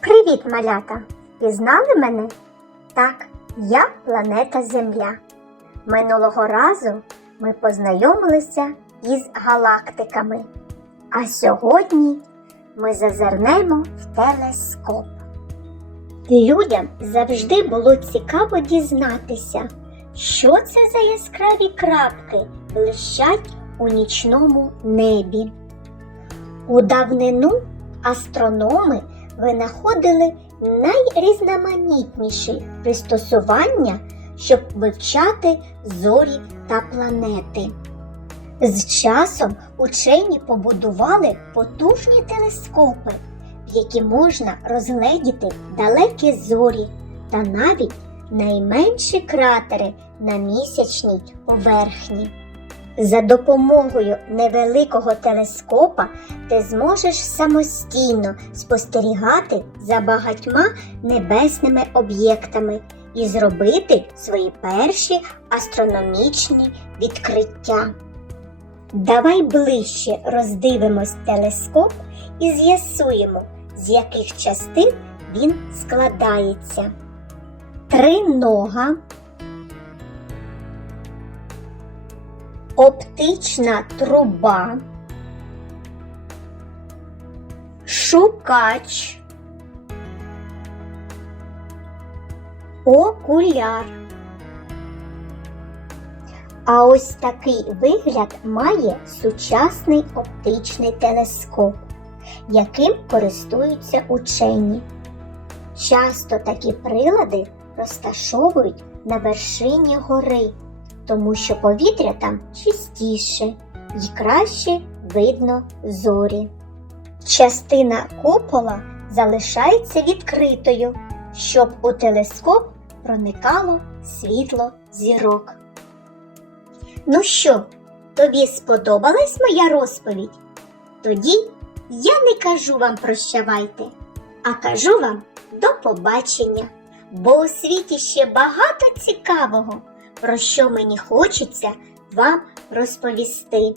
Привіт, малята! Пізнали мене? Так, я планета Земля. Минулого разу ми познайомилися із галактиками. А сьогодні ми зазирнемо в телескоп. Людям завжди було цікаво дізнатися, що це за яскраві крапки блищать у нічному небі. У давнину астрономи винаходили найрізноманітніші пристосування, щоб вивчати зорі та планети. З часом учені побудували потужні телескопи, які можна розгледіти далекі зорі та навіть найменші кратери на місячній поверхні. За допомогою невеликого телескопа ти зможеш самостійно спостерігати за багатьма небесними об'єктами і зробити свої перші астрономічні відкриття. Давай ближче роздивимось телескоп і з'ясуємо, з яких частин він складається. Тринога, оптична труба, шукач, окуляр. А ось такий вигляд має сучасний оптичний телескоп, яким користуються учені. Часто такі прилади розташовують на вершині гори, тому що повітря там чистіше і краще видно зорі. Частина купола залишається відкритою, щоб у телескоп проникало світло зірок. Ну що, тобі сподобалась моя розповідь? Тоді я не кажу вам прощавайте, а кажу вам до побачення, бо у світі ще багато цікавого, про що мені хочеться вам розповісти.